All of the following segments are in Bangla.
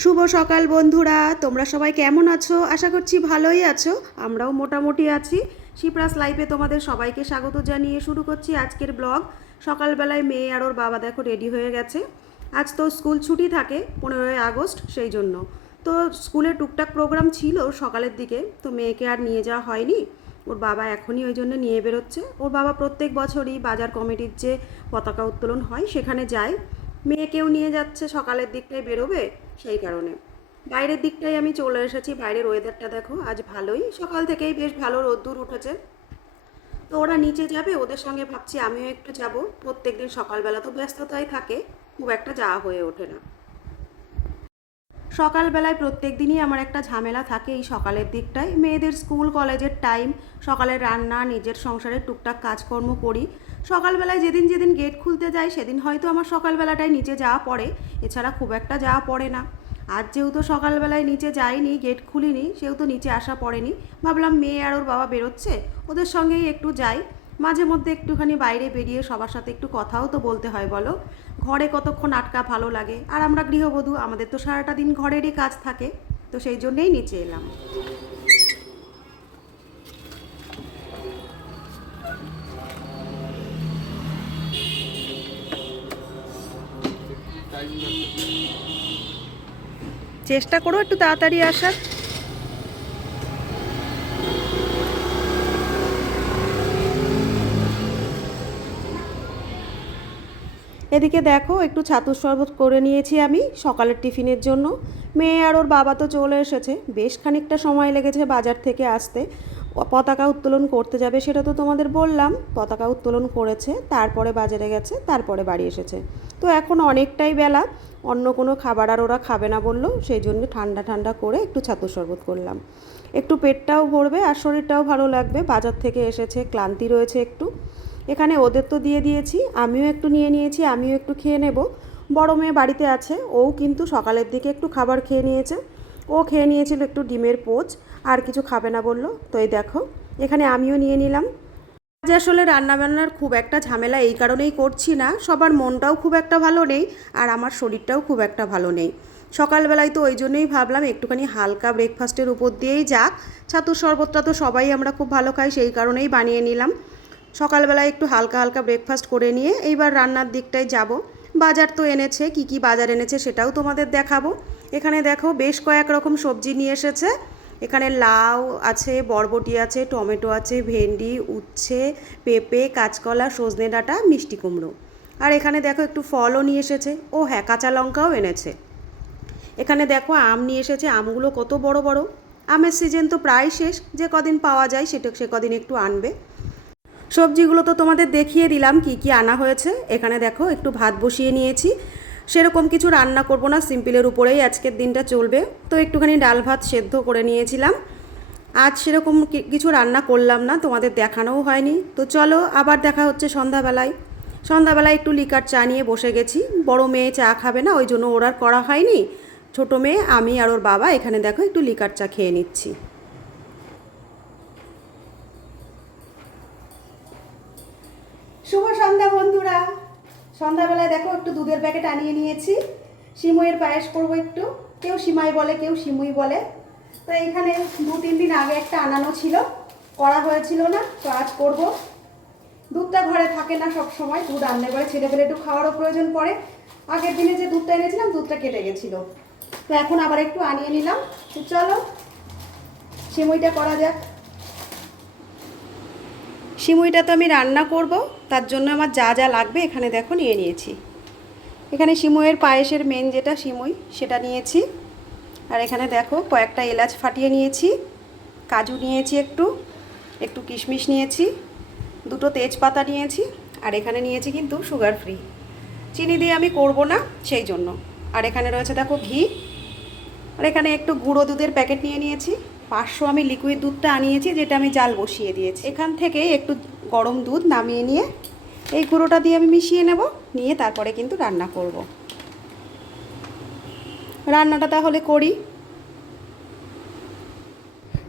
শুভ সকাল বন্ধুরা, তোমরা সবাই কেমন আছো? আশা করছি ভালোই আছো। আমরাও মোটামুটি আছি। শিপ্রাস লাইফে তোমাদের সবাইকে স্বাগত জানিয়ে শুরু করছি আজকের ব্লগ। সকালবেলায় মেয়ে আর ওর বাবা দেখো রেডি হয়ে গেছে। আজ তো স্কুল ছুটি থাকে পনেরোই আগস্ট, সেই জন্য। তো স্কুলে টুকটাক প্রোগ্রাম ছিল সকালের দিকে, তো মেয়েকে আর নিয়ে যাওয়া হয়নি। ওর বাবা এখনই ওই জন্য নিয়ে বেরোচ্ছে। ওর বাবা প্রত্যেক বছরই বাজার কমিটির যে পতাকা উত্তোলন হয়, সেখানে যায়। মেয়েকেও নিয়ে যাচ্ছে, সকালের দিকটায় বেরোবে সেই কারণে। বাইরের দিকটায় আমি চলে এসেছি, বাইরের ওয়েদারটা দেখো, আজ ভালোই। সকাল থেকেই বেশ ভালো রোদ্দুর উঠেছে। তো ওরা নিচে যাবে, ওদের সঙ্গে ভাবছি আমিও একটু যাব। প্রত্যেকদিন সকালবেলা তো ব্যস্ততাই থাকে, খুব একটা যাওয়া হয়ে ওঠে না। সকালবেলায় প্রত্যেক দিনই আমার একটা ঝামেলা থাকে এই সকালের দিকটায়। মেয়েদের স্কুল, কলেজের টাইম সকালের রান্না, নিজের সংসারের টুকটাক কাজকর্ম করি। সকালবেলায় যেদিন যেদিন গেট খুলতে যাই সেদিন হয়তো আমার সকালবেলাটায় নিচে যাওয়া পড়ে। এছাড়া খুব একটা যাওয়া পড়ে না। আজ যেহেতু সকালবেলায় নিচে যাইনি গেট খুলিনি, সেহেতু নিচে আসা পড়েনি। ভাবলাম মেয়ে আর ওর বাবা বেরোচ্ছে, ওদের সঙ্গেই একটু যাই। মাঝে মধ্যে একটুখানি বাইরে বেরিয়ে সবার সাথে একটু কথাও তো বলতে হয়, বলো। ঘরে কতক্ষণ আটকা ভালো লাগে? আর আমরা গৃহবধূ, আমাদের তো সারাটা দিন ঘরেরই কাজ থাকে। তো সেই জন্যেই নিচে এলাম। চেষ্টা করো একটু তাড়াতাড়ি আসার। এদিকে দেখো, একটু ছাতুর শরবত করে নিয়েছি আমি সকালের টিফিনের জন্য। মেয়ে আর ওর বাবা তো চলে এসেছে। বেশ খানিকটা সময় লেগেছে বাজার থেকে আসতে। পতাকা উত্তোলন করতে যাবে সেটা তো তোমাদের বললাম। পতাকা উত্তোলন করেছে, তারপরে বাজারে গেছে, তারপরে বাড়ি এসেছে। তো এখন অনেকটাই বেলা, অন্য কোনো খাবার আর ওরা খাবে না বলল, সেই জন্য ঠান্ডা ঠান্ডা করে একটু ছাতুর শরবত করলাম। একটু পেটটাও ভরবে আর শরীরটাও ভালো লাগবে, বাজার থেকে এসেছে, ক্লান্তি রয়েছে একটু। এখানে ওদের তো দিয়ে দিয়েছি, আমিও একটু নিয়ে নিয়েছি, আমিও একটু খেয়ে নেব। বড় মেয়ে বাড়িতে আছে, ও কিন্তু সকালের দিকে একটু খাবার খেয়ে নিয়েছে। ও খেয়ে নিয়েছিল একটু ডিমের পোচ, আর কিছু খাবে না বলল। তো এই দেখো, এখানে আমিও নিয়ে নিলাম। আজ আসলে রান্নাবান্নার খুব একটা ঝামেলা এই কারণেই করছি না। সবার মনটাও খুব একটা ভালো নেই, আর আমার শরীরটাও খুব একটা ভালো নেই। সকালবেলায় তো ওই জন্যই ভাবলাম একটুখানি হালকা ব্রেকফাস্টের উপর দিয়েই যাক। ছাতুর শরবতটা তো সবাই আমরা খুব ভালো খাই, সেই কারণেই বানিয়ে নিলাম। সকালবেলায় একটু হালকা হালকা ব্রেকফাস্ট করে নিয়ে এইবার রান্নার দিকটায় যাব। বাজার তো এনেছে, কি কি বাজার এনেছে সেটাও তোমাদের দেখাবো। এখানে দেখো বেশ কয়েক রকম সবজি নিয়ে এসেছে। এখানে লাউ আছে, বরবটি আছে, টমেটো আছে, ভেন্ডি, উচ্ছে, পেঁপে, কাঁচকলা, সজনে ডাঁটা, মিষ্টি কুমড়ো। আর এখানে দেখো একটু ফলও নিয়ে এসেছে। ও হ্যাঁ কাঁচা লঙ্কাও এনেছে। এখানে দেখো আম নিয়ে এসেছে। আমগুলো কত বড় বড়। আমের সিজন তো প্রায় শেষ। যে কদিন পাওয়া যায় সেটা সে কদিন একটু আনবে। সবজিগুলো তো তোমাদের দেখিয়ে দিলাম কি কি আনা হয়েছে। এখানে দেখো একটু ভাত বসিয়ে নিয়েছি। সেরকম কিছু রান্না করব না, সিম্পলের উপরেই আজকের দিনটা চলবে। তো একটুখানি ডাল ভাত সেদ্ধ করে নিয়েছিলাম। আজ সেরকম কিছু রান্না করলাম না, তোমাদের দেখানোও হয়নি। তো চলো আবার দেখা হচ্ছে সন্ধ্যাবেলায়। সন্ধ্যাবেলায় একটু লিকার চা নিয়ে বসে গেছি। বড় মেয়ে চা খাবে না, ওই জন্য ওর আর করা হয়নি। ছোটো মেয়ে, আমি আর ওর বাবা এখানে দেখো একটু লিকার চা খেয়ে নিচ্ছি। শুভ সন্ধ্যা বন্ধুরা। সন্ধ্যাবেলায় দেখো, একটু দুধের প্যাকেট আনিয়ে নিয়েছি। সিমইয়ের পায়েস করব একটু। কেউ সিমাই বলে, কেউ সিমুই বলে। তো এখানে দু, তিন দিন আগে একটা আনানো ছিল। করা হয়েছিল না, তো আজ করব। দুধটা ঘরে থাকে না সব সময় দুধ আনলে পরে ছেলে পেলে একটু খাওয়ারও প্রয়োজন পড়ে। আগের দিনে যে দুধটা এনেছিলাম, দুধটা কেটে গেছিল। তো এখন আবার একটু আনিয়ে নিলাম। তো চলো, সিমুইটা করা যাক। সিমুইটা তো আমি রান্না করব, তার জন্য আমার যা যা লাগবে এখানে দেখো নিয়ে নিয়েছি। এখানে সিমুইয়ের পায়েসের মেন যেটা সিমুই, সেটা নিয়েছি। আর এখানে দেখো কয়েকটা এলাচ ফাটিয়ে নিয়েছি, কাজু নিয়েছি একটু একটু কিশমিশ নিয়েছি, দুটো তেজপাতা নিয়েছি, আর এখানে নিয়েছি কিন্তু সুগার ফ্রি চিনি দিয়ে আমি করব না, সেই জন্য। আর এখানে রয়েছে দেখো ঘি, আর এখানে একটু গুঁড়ো দুধের প্যাকেট নিয়ে নিয়েছি। পাঁচশো আমি লিকুইড দুধটা আনিয়েছি, যেটা আমি জাল বসিয়ে দিয়েছি। এখান থেকে একটু গরম দুধ নামিয়ে নিয়ে এই গুঁড়োটা দিয়ে আমি মিশিয়ে নেব, নিয়ে তারপরে কিন্তু রান্না করব। রান্নাটা তাহলে করি।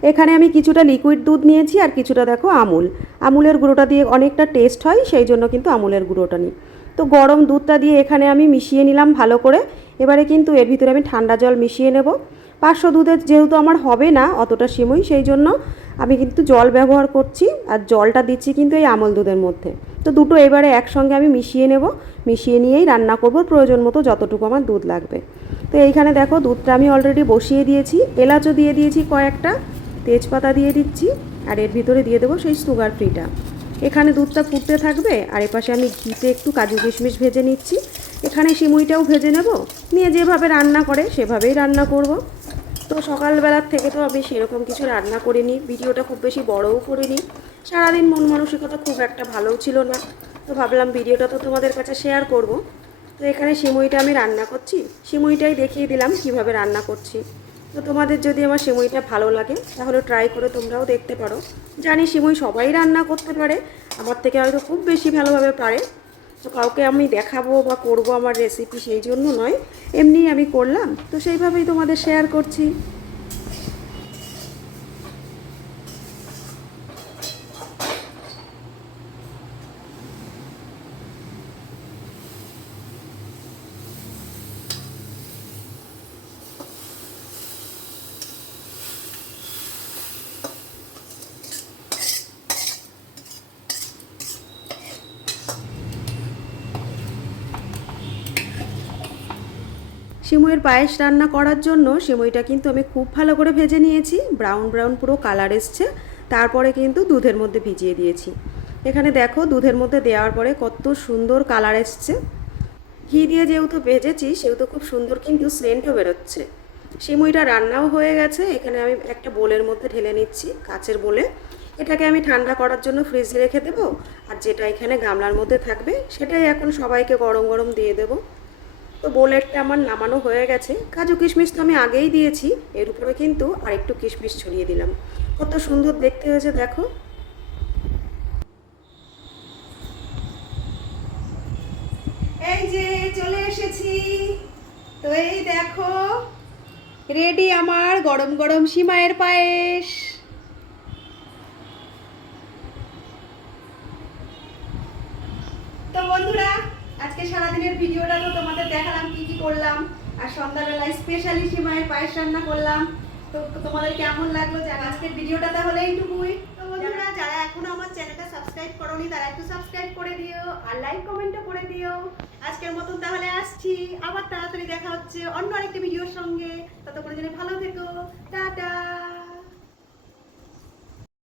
এখানে আমি কিছুটা লিকুইড দুধ নিয়েছি আর কিছুটা দেখো আমুল। আমুলের গুঁড়োটা দিয়ে অনেকটা টেস্ট হয়, সেই জন্য কিন্তু আমুলের গুঁড়োটা নিই। তো গরম দুধটা দিয়ে এখানে আমি মিশিয়ে নিলাম ভালো করে। এবারে কিন্তু এর ভিতরে আমি ঠান্ডা জল মিশিয়ে নেব। পাঁচশো দুধের যেহেতু আমার হবে না অতটা সিমুই, সেই জন্য আমি কিন্তু জল ব্যবহার করছি আর জলটা দিচ্ছি কিন্তু এই আমল দুধের মধ্যে। তো দুটো এবারে একসঙ্গে আমি মিশিয়ে নেব, মিশিয়ে নিয়েই রান্না করব প্রয়োজন মতো যতটুকু আমার দুধ লাগবে। তো এইখানে দেখো দুধটা আমি অলরেডি বসিয়ে দিয়েছি, এলাচও দিয়ে দিয়েছি কয়েকটা, তেজপাতা দিয়ে দিচ্ছি আর এর ভিতরে দিয়ে দেবো সেই সুগার ফ্রিটা। এখানে দুধটা ফুটতে থাকবে আর এপাশে আমি ঘিতে একটু কাজু কিশমিশ ভেজে নিচ্ছি। এখানে সিমুইটাও ভেজে নেব, নিয়ে যেভাবে রান্না করে সেভাবেই রান্না করব। তো সকালবেলার থেকে তো আমি সেরকম কিছু রান্না করিনি, ভিডিওটা খুব বেশি বড়ও করিনি। সারাদিন মন মানসিকতা খুব একটা ভালোও ছিল না, তো ভাবলাম ভিডিওটা তো তোমাদের কাছে শেয়ার করব। তো এখানে সিমুইটা আমি রান্না করছি, সিমুইটাই দেখিয়ে দিলাম কীভাবে রান্না করছি। তো তোমাদের যদি আমার সিমুইটা ভালো লাগে, তাহলে ট্রাই করে তোমরাও দেখতে পারো। জানি সিমুই সবাই রান্না করতে পারে, আমার থেকে হয়তো খুব বেশি ভালোভাবে পারে। তো কাউকে আমি দেখাবো বা করব আমার রেসিপি সেই জন্য নয় এমনি আমি করলাম। তো সেইভাবেই তোমাদের শেয়ার করছি। সিমুইয়ের পায়েস রান্না করার জন্য সিমুইটা কিন্তু আমি খুব ভালো করে ভেজে নিয়েছি। ব্রাউন ব্রাউন পুরো কালার এসছে। তারপরে কিন্তু দুধের মধ্যে ভিজিয়ে দিয়েছি। এখানে দেখো দুধের মধ্যে দেওয়ার পরে কত সুন্দর কালার এসছে। ঘি দিয়ে যেহেতু ভেজেছি, সেহেতু খুব সুন্দর কিন্তু স্লেন্টও বেরোচ্ছে। সিমুইটা রান্নাও হয়ে গেছে। এখানে আমি একটা বোলের মধ্যে ঢেলে নিচ্ছি, কাচের বোলে। এটাকে আমি ঠান্ডা করার জন্য ফ্রিজে রেখে দেবো। আর যেটা এখানে গামলার মধ্যে থাকবে, সেটাই এখন সবাইকে গরম গরম দিয়ে দেবো। তো বোলেটটা আমার নামানো হয়ে গেছে। কাজু কিশমিশ তো আমি আগেই দিয়েছি, এর উপরে কিন্তু আরেকটু কিশমিশ ছড়িয়ে দিলাম। কত সুন্দর দেখতে হয়েছে, দেখো। এই যে চলে এসেছি। তো এই দেখো, রেডি আমার গরম গরম সিমাইয়ের পায়েস। তো বন্ধুরা আজকে সারাদিনের ভিডিওটা তো তোমাদের দেখালাম, কি কি করলাম। আর সন্ধ্যাবেলায় স্পেশালি সিমাইয়ের পায়েস রান্না করলাম। তো তোমাদের কেমন লাগল আজকের ভিডিওটা তাহলে এইটুকুই। তো বন্ধুরা, যারা এখনও আমার চ্যানেলটা সাবস্ক্রাইব করোনি, তারা একটু সাবস্ক্রাইব করে দিও আর লাইক কমেন্টও করে দিও। আজকের মতন তাহলে আসছি। আবার তাড়াতাড়ি দেখা হচ্ছে অন্য আরেকটি ভিডিওর সঙ্গে। ততক্ষণের জন্য ভালো থেকো। টা